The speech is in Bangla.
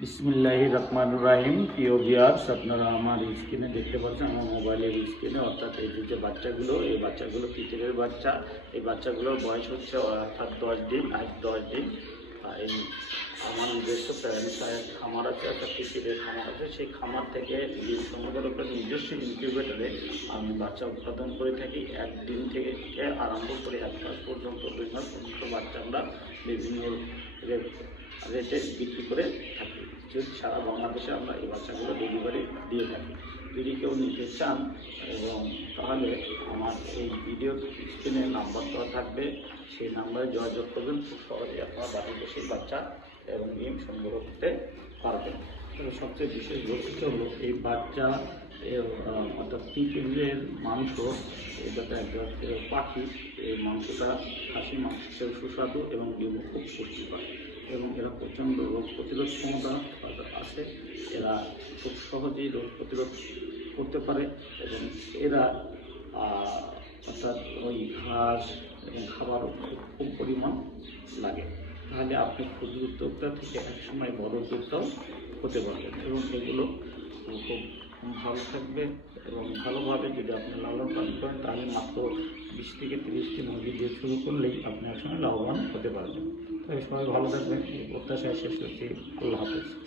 বিসমিল্লাহির রহমানির রহিম। প্রিয় ভিউয়ার্স, আপনারা আমার স্ক্রিনে দেখতে পাচ্ছেন, আমার মোবাইলের স্ক্রিনে, অর্থাৎ এই যে বাচ্চাগুলো, এই বাচ্চাগুলো তিতিরের বাচ্চা। এই বাচ্চাগুলোর বয়স হচ্ছে অর্থাৎ 10 দিন, আজ 10 দিন। এই আমার নিজস্ব প্যারেন্টস খামার আছে, একটা তিতিরের খামার আছে। সেই খামার থেকে ডিম সংগ্রহের উপরে নিজস্ব ইনকিউবেটরে আমি বাচ্চা উৎপাদন করে থাকি। 1 দিন থেকে আরম্ভ করে 1 মাস পর্যন্ত, 2 মাস পর্যন্ত বাচ্চা আমরা বিভিন্ন রেটে বিক্রি করে থাকি। সারা বাংলাদেশে আমরা এই বাচ্চাগুলো ডেলিভারি দিয়ে থাকি। যদি কেউ নিতে চান এবং তাহলে আমার এই ভিডিওর স্ক্রিনে নাম্বার দেওয়া থাকবে, সেই নাম্বারে যোগাযোগ করবেন। খুব সহজে আপনারা বাড়ির বসে বাচ্চা এবং ডিম সংগ্রহ করতে পারবেন। তবে সবচেয়ে বিশেষ বৈশিষ্ট্য হলো এই বাচ্চা অর্থাৎ তিতিরের মাংস, এটা একটা পাখি। এই মাংসটা খাসি মাংস হিসেবে সুস্বাদু এবং ডিমও খুব পুষ্টিকর, এবং এরা প্রচণ্ড রোগ প্রতিরোধ ক্ষমতা আছে। এরা খুব সহজেই রোগ প্রতিরোধ করতে পারে, এবং এরা অর্থাৎ ওই ঘাস এবং খাবারও খুব পরিমাণ লাগে। তাহলে আপনি ক্ষুদ্র উদ্যোক্তা থেকে একসময় বড় উদ্যোক্তাও হতে পারবেন, এবং এগুলো খুব ভালো থাকবে। এবং ভালোভাবে যদি আপনি লালন পালন করেন, তাহলে মাত্র 20 থেকে 30টি মুরগি দিয়ে শুরু করলেই আপনি একসময় লাভবান হতে পারবেন। তাই সবাই ভালো থাকবেন, এই প্রত্যাশায় শেষ করছি। আল্লাহ হাফেজ।